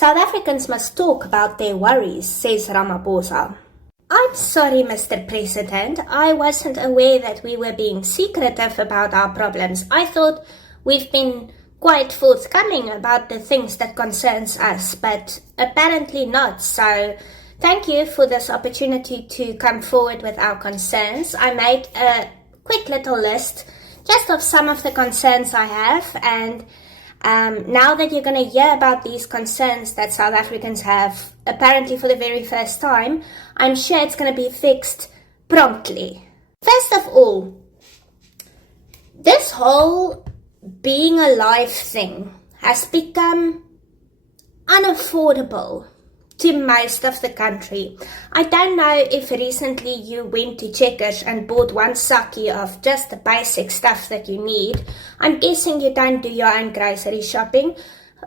South Africans must talk about their worries, says Ramaphosa. I'm sorry, Mr. President. I wasn't aware that we were being secretive about our problems. I thought we've been quite forthcoming about the things that concerns us, but apparently not. So thank you for this opportunity to come forward with our concerns. I made a quick little list just of some of the concerns I have, and now that you're going to hear about these concerns that South Africans have, apparently for the very first time, I'm sure it's going to be fixed promptly. First of all, this whole being alive thing has become unaffordable to most of the country. I don't know if recently you went to Checkers and bought one sakkie of just the basic stuff that you need. I'm guessing you don't do your own grocery shopping.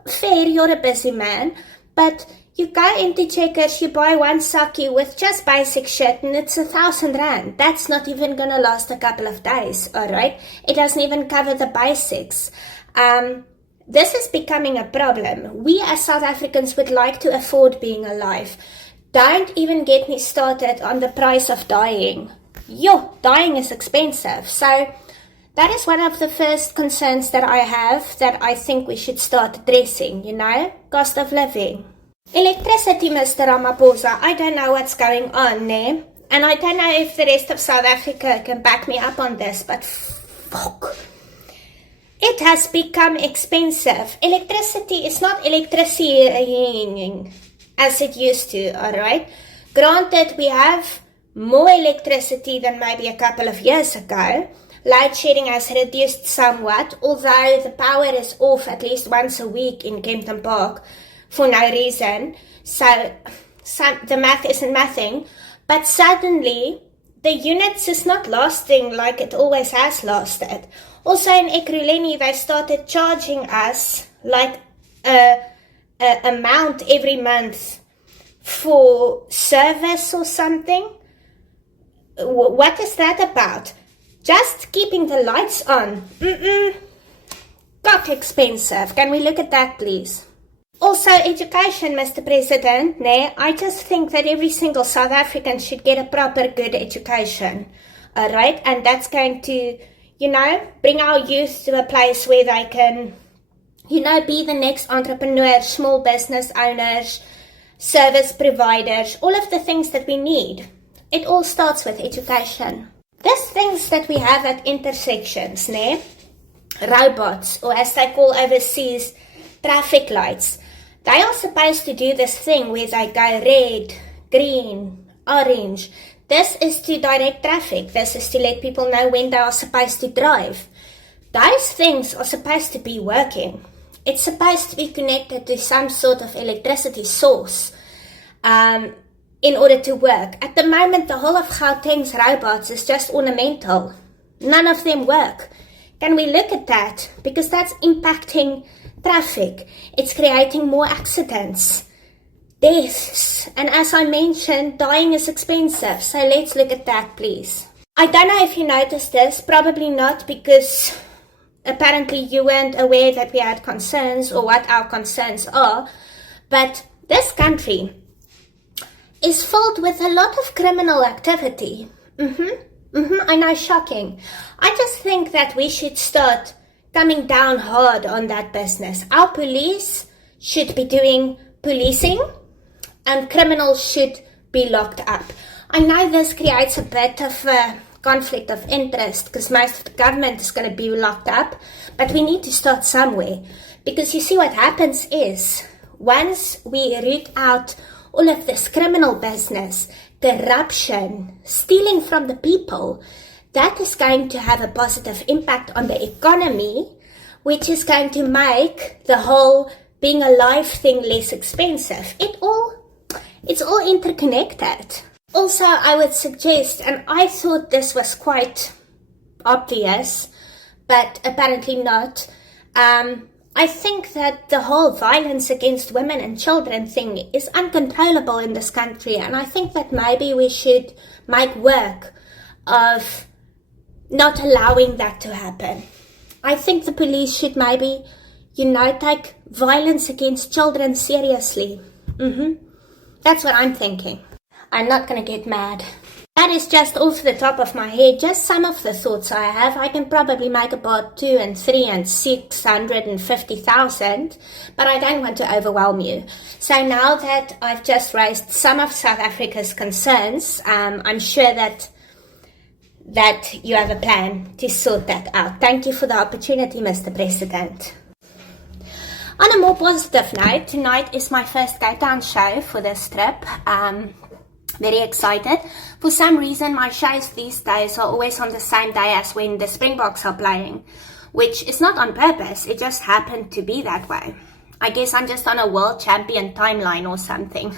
Fair, you're a busy man. But you go into Checkers, you buy one sakkie with just basic shit and it's 1,000 rand. That's not even gonna last a couple of days, alright? It doesn't even cover the basics. This is becoming a problem. We as South Africans would like to afford being alive. Don't even get me started on the price of dying. Dying is expensive. So that is one of the first concerns that I have that I think we should start addressing, cost of living. Electricity, Mr. Ramaphosa, I don't know what's going on there. And I don't know if the rest of South Africa can back me up on this, but fuck. It has become expensive. Electricity is not electricity as it used to, alright? Granted, we have more electricity than maybe a couple of years ago. Load shedding has reduced somewhat, although the power is off at least once a week in Kempton Park for no reason. So the math isn't mathing. But suddenly, the units is not lasting like it always has lasted. Also in Ekurhuleni, they started charging us like a amount every month for service or something. What is that about? Just keeping the lights on. Got expensive. Can we look at that, please? Also, education, Mr. President. I just think that every single South African should get a proper good education. Alright? And that's going to bring our youth to a place where they can, be the next entrepreneurs, small business owners, service providers, all of the things that we need. It all starts with education. These things that we have at intersections, robots, or as they call overseas, traffic lights, they are supposed to do this thing where they go red, green, orange. This is to direct traffic. This is to let people know when they are supposed to drive. Those things are supposed to be working. It's supposed to be connected to some sort of electricity source in order to work. At the moment, the whole of Gauteng's robots is just ornamental. None of them work. Can we look at that? Because that's impacting traffic. It's creating more accidents. Deaths, and as I mentioned, dying is expensive, so let's look at that, please. I don't know if you noticed this, probably not, because apparently you weren't aware that we had concerns or what our concerns are, but this country is filled with a lot of criminal activity. I know, shocking. I just think that we should start coming down hard on that business. Our police should be doing policing, and criminals should be locked up. I know this creates a bit of a conflict of interest because most of the government is going to be locked up, but we need to start somewhere. Because you see, what happens is, once we root out all of this criminal business, corruption, stealing from the people, that is going to have a positive impact on the economy, which is going to make the whole being alive thing less expensive. It's all interconnected. Also, I would suggest, and I thought this was quite obvious, but apparently not, I think that the whole violence against women and children thing is uncontrollable in this country, and I think that maybe we should make work of not allowing that to happen. I think the police should maybe, take violence against children seriously. That's what I'm thinking. I'm not gonna get mad. That is just off the top of my head, just some of the thoughts I have. I can probably make about 2 and 3 and 650,000, but I don't want to overwhelm you. So now that I've just raised some of South Africa's concerns, I'm sure that you have a plan to sort that out. Thank you for the opportunity, Mr. President. On a more positive note, tonight is my first Cape Town show for this trip. Very excited. For some reason, my shows these days are always on the same day as when the Springboks are playing, which is not on purpose, it just happened to be that way. I guess I'm just on a world champion timeline or something.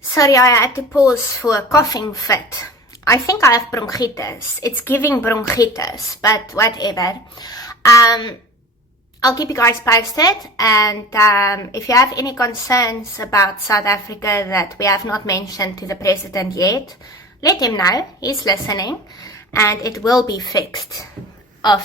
Sorry, I had to pause for a coughing fit. I think I have bronchitis. It's giving bronchitis, but whatever. I'll keep you guys posted, and if you have any concerns about South Africa that we have not mentioned to the president yet, let him know. He's listening, and it will be fixed after